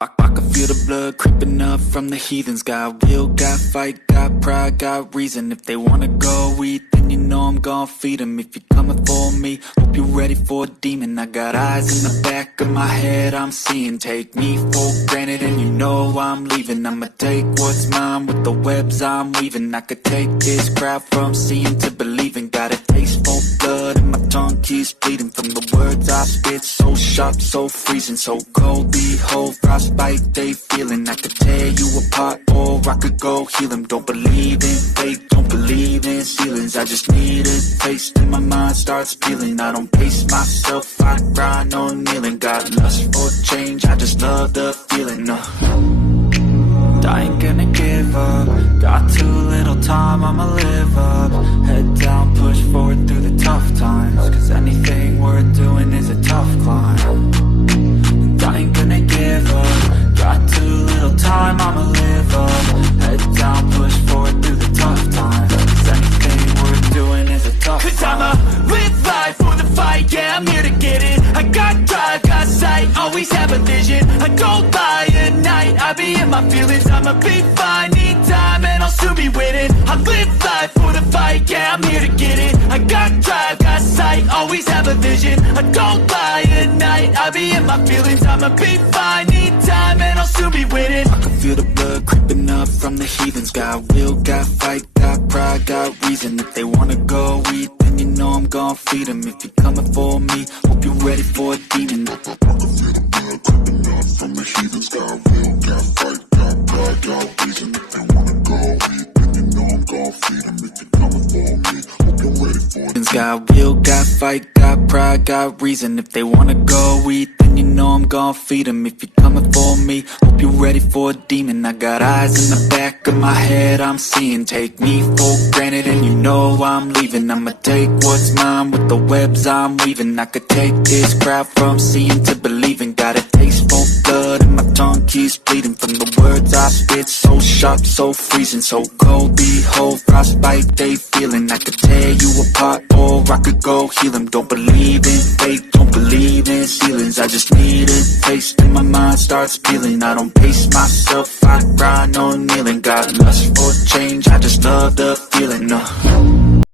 I can feel the blood creeping up from the heathens. Got will, got fight, got pride, got reason. If they wanna go eat, then you know I'm gon' feed them. If you're coming for me, hope you're ready for a demon. I got eyes in the back of my head, I'm seeing. Take me for granted and you know I'm leaving. I'ma take what's mine with the webs I'm weaving. I could take this crowd from seeing to believing. Got a taste for blood and my tongue keeps bleeding. From the words I spit, so sharp, so freezing, so cold. Behold, frostbite they feeling. I could tear you apart or I could go heal them. Don't believe in fate, don't believe in ceilings. I just need a taste and my mind starts peeling. I don't pace myself, I grind on kneeling. Got lust for change, I just love the feeling. I ain't gonna give up. Got too little time, I'ma live up. Head down, push forward through the tough times. Cause anything worth doing is a tough climb. And I ain't gonna give up. Got too little time, I'ma live up. Head down, push forward through the tough times. Cause anything worth doing is a tough climb. Cause I'ma live life for the fight, yeah, I'm here to get it. I got drive, got sight, always have a vision. I go by at night, I be in my feelings. I'ma be fine, need time, and I'll soon be winning. I live life for the fight, yeah, I'm here to get it. I got drive, got sight, always have a vision. I go by at night, I be in my feelings. I'ma be fine, need time, and I'll soon be winning. I can feel the blood creeping up from the heathens. Got will, got fight, got pride, got reason. If they wanna go eat, then you know I'm gon' feed them. If you're coming for me, hope you're ready for a demon. I can feel the blood creeping up from the heathens. Got will, got fight, got pride, got reason. If they wanna go eat, then you know I'm gon' feed them. If you're coming for me, hope you're ready for it. Got will, got fight, got pride, got reason. If they wanna go eat, then you know I'm gon' feed them. If you're coming for me, hope you're ready for a demon. I got eyes in the back of my head, I'm seeing. Take me for granted and you know I'm leaving. I'ma take what's mine with the webs I'm weaving. I could take this crowd from seeing to believing. Got a taste for blood and my tongue keeps bleeding. From the words I spit, so sharp, so freezing, so cold. Behold, frostbite they feeling. I could tear you apart or I could go heal them. Don't believe in fate, don't believe in ceilings. I just need a taste and my mind starts peeling. I don't pace myself, I grind on kneeling. Got lust for change, I just love the feeling.